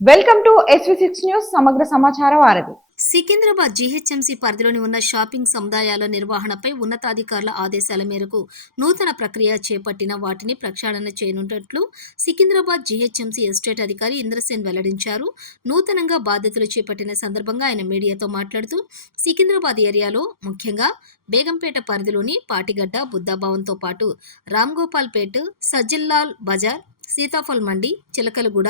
Welcome to S V six news సమగ్ర సమాచార వారధి. సికింద్రాబాద్ జీహెచ్ఎంసీ పరిధిలోని ఉన్న షాపింగ్ సముదాయాల నిర్వహణపై ఉన్నతాధికారుల ఆదేశాల మేరకు నూతన ప్రక్రియ చేపట్టిన వాటిని ప్రక్షాళన చేయనున్నట్లు సికింద్రాబాద్ జీహెచ్ఎంసీ ఎస్టేట్ అధికారి ఇంద్రసేన్ వెల్లడించారు. నూతనంగా బాధ్యతలు చేపట్టిన సందర్భంగా ఆయన మీడియాతో మాట్లాడుతూ సికింద్రాబాద్ ఏరియాలో ముఖ్యంగా బేగంపేట పరిధిలోని పాటిగడ్డ బుద్ధాభవన్తో పాటు రామ్గోపాల్పేట్ సజ్జిల్లాల్ బజార్ సీతాఫల్ మండి చిలకలగూడ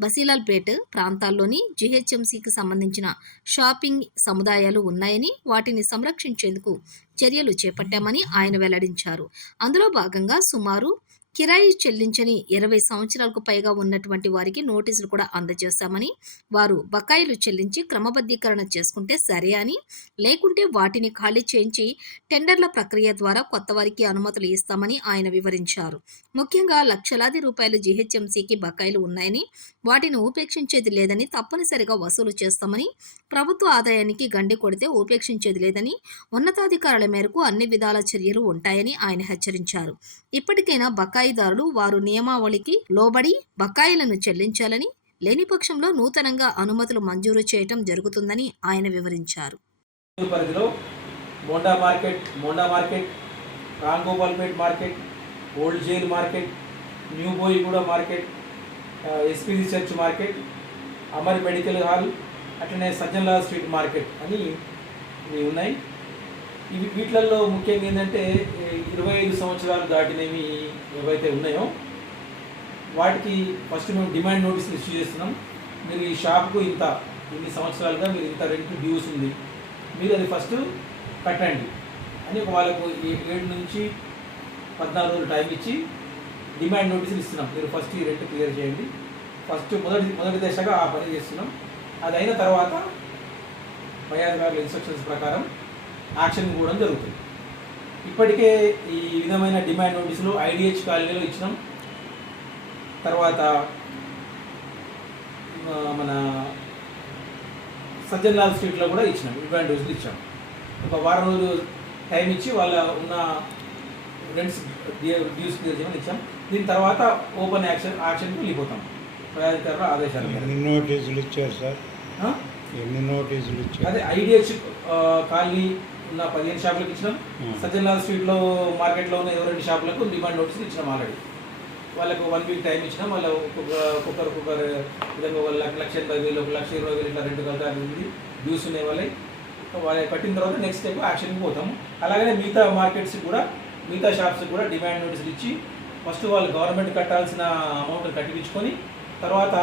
బసీలాల్పేట్ ప్రాంతాల్లోని జీహెచ్ఎంసీకి సంబంధించిన షాపింగ్ సముదాయాలు ఉన్నాయని వాటిని సంరక్షించేందుకు చర్యలు చేపట్టామని ఆయన వెల్లడించారు. అందులో భాగంగా సుమారు కిరాయి చెల్లించని ఇరవై సంవత్సరాలకు పైగా ఉన్నటువంటి వారికి నోటీసులు కూడా అందజేశామని వారు బకాయిలు చెల్లించి క్రమబద్ధీకరణ చేసుకుంటే సరే అని లేకుంటే వాటిని ఖాళీ చేయించి టెండర్ల ప్రక్రియ ద్వారా కొత్త వారికి అనుమతులు ఇస్తామని ఆయన వివరించారు. ముఖ్యంగా లక్షలాది రూపాయలు జీహెచ్ఎంసీకి బకాయిలు ఉన్నాయని వాటిని ఉపేక్షించేది లేదని తప్పనిసరిగా వసూలు చేస్తామని ప్రభుత్వ ఆదాయానికి గండి కొడితే ఉపేక్షించేది లేదని ఉన్నతాధికారుల మేరకు అన్ని విధాల చర్యలు ఉంటాయని ఆయన హెచ్చరించారు. ఇప్పటికైనా బకాయి బకాయిదారులు వారు నియమావళికి లోబడి బకాయిలను చెల్లించాలని లేని పక్షంలో నూతనంగా అనుమతులు మంజూరు చేయటం జరుగుతుందని ఆయన వివరించారు. పరిధిలో Monda market Monda market Ramgopalpet market old jail market new Boiguda market S P C church market Amar medical hall అట్లనే సజ్జన్లా స్ట్రీట్ మార్కెట్ అని ఇవి ఉన్నాయి. ఇవి వీటిలలో ముఖ్యంగా ఏంటంటే ఇరవై ఐదు సంవత్సరాలు దాటినవి ఏవైతే ఉన్నాయో వాటికి ఫస్ట్ మేము డిమాండ్ నోటీసులు ఇష్యూ చేస్తున్నాం. మీరు ఈ షాప్కు ఇంత ఇన్ని సంవత్సరాలుగా మీరు ఇంత రెంట్ డ్యూస్ ఉంది. మీరు అది ఫస్ట్ కట్టండి. అని ఒక వాళ్ళకు ఏడు నుంచి పద్నాలుగు రోజులు టైం ఇచ్చి డిమాండ్ నోటీసులు ఇస్తున్నాం. మీరు ఫస్ట్ ఈ రెంట్ క్లియర్ చేయండి. ఫస్ట్ మొదటి మొదటి దశగా ఆ పని చేస్తున్నాం. అది అయిన తర్వాత పై అధికారుల ఇన్స్ట్రక్షన్స్ ప్రకారం యాక్షన్ కూడా జరుగుతుంది. ఇప్పటికే ఈ విధమైన డిమాండ్ నోటీసులు ఐడిహెచ్ కాలనీలో ఇచ్చినాం. తర్వాత మన సజ్జన్లాల్ స్ట్రీట్లో కూడా ఇచ్చినాం డిమాండ్ నోటీసులు ఇచ్చాం. ఒక వారం రోజులు టైం ఇచ్చి వాళ్ళ ఉన్న రెంట్స్ డ్యూస్ క్లియర్ చేయమని ఇచ్చాం. దీని తర్వాత ఓపెన్ యాక్షన్ యాక్షన్కి వెళ్ళిపోతాం. పై అధికారుల ఆదేశాల. ఎన్ని నోటీసులు ఇచ్చారు సార్? ఎన్ని నోటీసులు ఇచ్చారు? అదే ఐడిహెచ్ కాలనీ ఉన్న పదిహేను షాపులకు ఇచ్చినాం. సజ్జన్లాల్ స్ట్రీట్లో మార్కెట్లో ఉన్న ఎవరెండు షాపులకు డిమాండ్ నోటీసులు ఇచ్చినాం ఆల్రెడీ. వాళ్ళకు వన్ వీక్ టైం ఇచ్చినాం. వాళ్ళ ఒక్కొక్క ఒక్కొక్కరు ఒక్కొక్కరు విధంగా వాళ్ళ లక్ష లక్ష ఎనభై వేలు ఒక లక్ష ఇరవై వేలు ఇట్లా రెండు కలుగుతుంది డ్యూస్ ఉన్నాయి వాళ్ళకి వాళ్ళ కట్టిన తర్వాత నెక్స్ట్ స్టెప్ యాక్షన్కి పోతాం అలాగనే మిగతా మార్కెట్స్కి కూడా మిగతా షాప్స్కి కూడా డిమాండ్ నోటీసులు ఇచ్చి ఫస్ట్ వాళ్ళు గవర్నమెంట్ కట్టాల్సిన అమౌంట్ కట్టించుకొని తర్వాత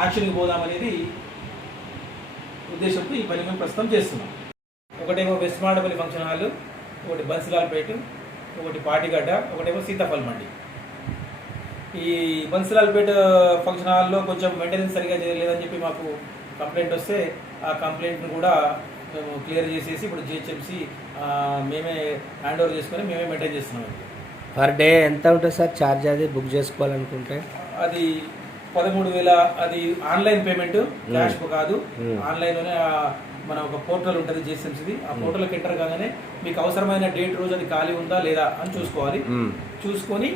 యాక్షన్కి పోదామనేది ఉద్దేశంతో ఈ పని మేము ప్రస్తుతం చేస్తున్నాం. ఒకటేమో వెస్ట్ మాడపల్లి ఫంక్షన్ హాల్ ఒకటి బన్సిలాల్పేట ఒకటి పాటిగడ్డ ఒకటేమో సీతాఫల్ మండి ఈ బన్సిలాల్పేట ఫంక్షన్ హాల్లో కొంచెం మెయింటెనెన్స్ సరిగా చేయలేదని చెప్పి మాకు కంప్లైంట్ వస్తే ఆ కంప్లైంట్ను కూడా మేము క్లియర్ చేసేసి ఇప్పుడు జిహెచ్ఎంసీ మేమే హ్యాండ్ ఓవర్ చేసుకొని మేమే మెయింటైన్ చేస్తున్నాం పర్ డే ఎంత ఉంటుంది సార్ ఛార్జ్ అది బుక్ చేసుకోవాలనుకుంటే? అది పదమూడు వేల అది ఆన్లైన్ పేమెంట్ క్యాష్ కాదు. Hmm. ఆన్లైన్లోనే ఆ మన ఒక పోర్టల్ ఉంటుంది జిఎస్ఎంసీది ఆ. పోర్టల్కి ఎంటర్ కాగానే మీకు అవసరమైన డేట్ రోజు అది ఖాళీ ఉందా లేదా అని చూసుకోవాలి. చూసుకొని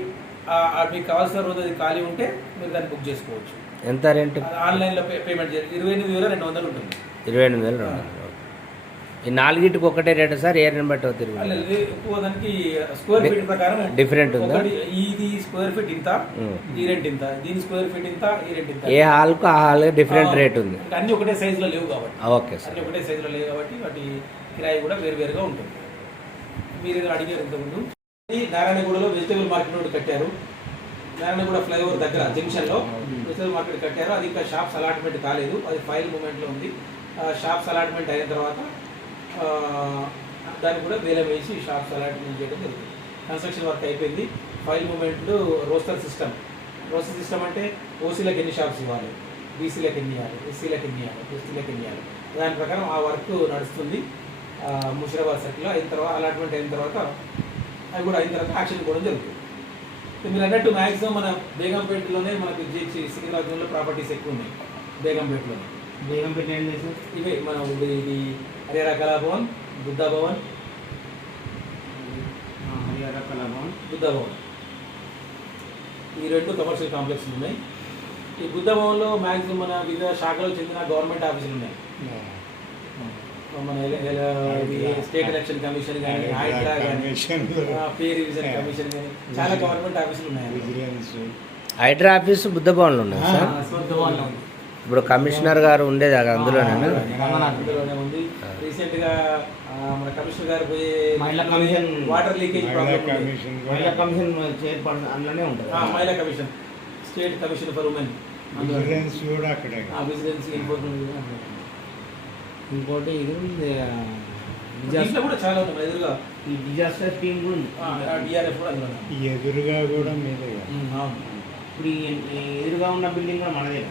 మీకు కావాల్సిన రోజు అది ఖాళీ ఉంటే మీరు దాన్ని బుక్ చేసుకోవచ్చు ఎంత రెంట్ ఆన్లైన్లో పే- పేమెంట్ చేయాలి ఇరవై ఎనిమిది వేల రెండు వందలు ఉంటుంది ఇరవై ఎనిమిది వేలు రెండు వందలు. ఈ నాలుగిటికి ఒకటే రేటు సార్ బట్టి లే- దానికి స్క్వేర్ ఫీట్ ప్రకారం Different ఉందా? ఇది స్క్వేర్ ఫీట్ ఇంత. ఈ రెంట్ ఇంత దీని స్క్వేర్ ఫీట్ ఇంత ఈ రెంట్ ఇంత. ఏ హాల్కు ఆ హాల్ డిఫరెంట్ రేట్ ఉంది. అన్ని ఒకటే సైజులో లేవు కాబట్టి. Okay sir. అన్ని ఒకటే సైజులో లేవు కాబట్టి వాటి కిరాయి కూడా వేరు వేరుగా ఉంటుంది. మీరు అడిగారు ఇంతకుముందు? నారాయణగూడలో వెజిటేబుల్ మార్కెట్ రోడ్ కట్టారు. నారాయణగూడ ఫ్లైఓవర్ దగ్గర జంక్షన్లో వెజిటేబుల్ మార్కెట్ కట్టారు. అది ఇంకా షాప్స్ అలాట్మెంట్ కాలేదు. అది ఫైల్ మూమెంట్లో ఉంది. షాప్స్ అలాట్మెంట్ అయిన తర్వాత దాన్ని కూడా వేలం వేసి షాప్స్ అలాట్మెంట్ చేయడం జరుగుతుంది కన్స్ట్రక్షన్ వర్క్ అయిపోయింది. File moment roster system. Roster system అంటే ఓసీలకు ఎన్ని షాప్స్ ఇవ్వాలి? బీసీలకు ఎన్ని ఇవ్వాలి? ఎస్సీలకు ఎన్ని ఇవ్వాలి? ఎస్టీలకు ఎన్ని ఇవ్వాలి? దాని ప్రకారం ఆ వర్క్ నడుస్తుంది. ముషిరాబాద్ సర్కిల్లో అయిన తర్వాత అలాట్మెంట్ అయిన తర్వాత అవి కూడా అయిన తర్వాత యాక్షన్ కూడా జరుగుతుంది. మీరు అన్నట్టు మ్యాక్సిమం మన బేగంపేటలోనే మనకు జిహెచ్ సికింద్రాబాద్లో ప్రాపర్టీస్ ఎక్కువ ఉన్నాయి. బేగంపేటలోనే. బేగంపేట ఏం లేదు ఇవే మన ఇది ఇది హరిహర కళాభవన్ బుద్ధ భవన్. హరిహర కళాభవన్. బుద్ధ భవన్. ఈ రెండు కమర్షియల్ కాంప్లెక్స్ ఉన్నాయి. ఈ బుద్ధ భవన్లో మ్యాక్సిమం మన వివిధ శాఖలకు చెందిన గవర్నమెంట్ ఆఫీసులు ఉన్నాయి. మన ఎల- ఎల- ఇది స్టేట్ ఎలక్షన్ కమిషన్ కానీ హైడ్రా కానీ కమిషన్ పే రివిజన్ కమిషన్ కానీ చాలా గవర్నమెంట్ ఆఫీసులు ఉన్నాయి. హైడ్రా ఆఫీసు బుద్ధ భవన్లో ఉన్నది సార్? బుద్ధ భవన్లో ఉంది. ఇప్పుడు కమిషనర్ గారు ఉండేది అక్కడ అందులోనే రీసెంట్గా మన కమిషనర్ గారు పోయి మహిళా కమిషన్ వాటర్ లీకేజ్. కమిషన్ మహిళా కమిషన్ చైర్పర్సన్ అందులోనే ఉంటుంది. మహిళా commission. State commission for women. Vigilance కూడా అక్కడే. విజిలెన్స్ ఎన్ఫోర్స్మెంట్ ఇంకోటి ఇది కూడా చాలా ఎదురుగా. ఈ డిజాస్టర్ టీమ్ కూడా ఉంది. డిఆర్ఎఫ్ కూడా అందులో ఎదురుగా కూడా మీదే ఇప్పుడు ఎదురుగా ఉన్న బిల్డింగ్ కూడా మనదే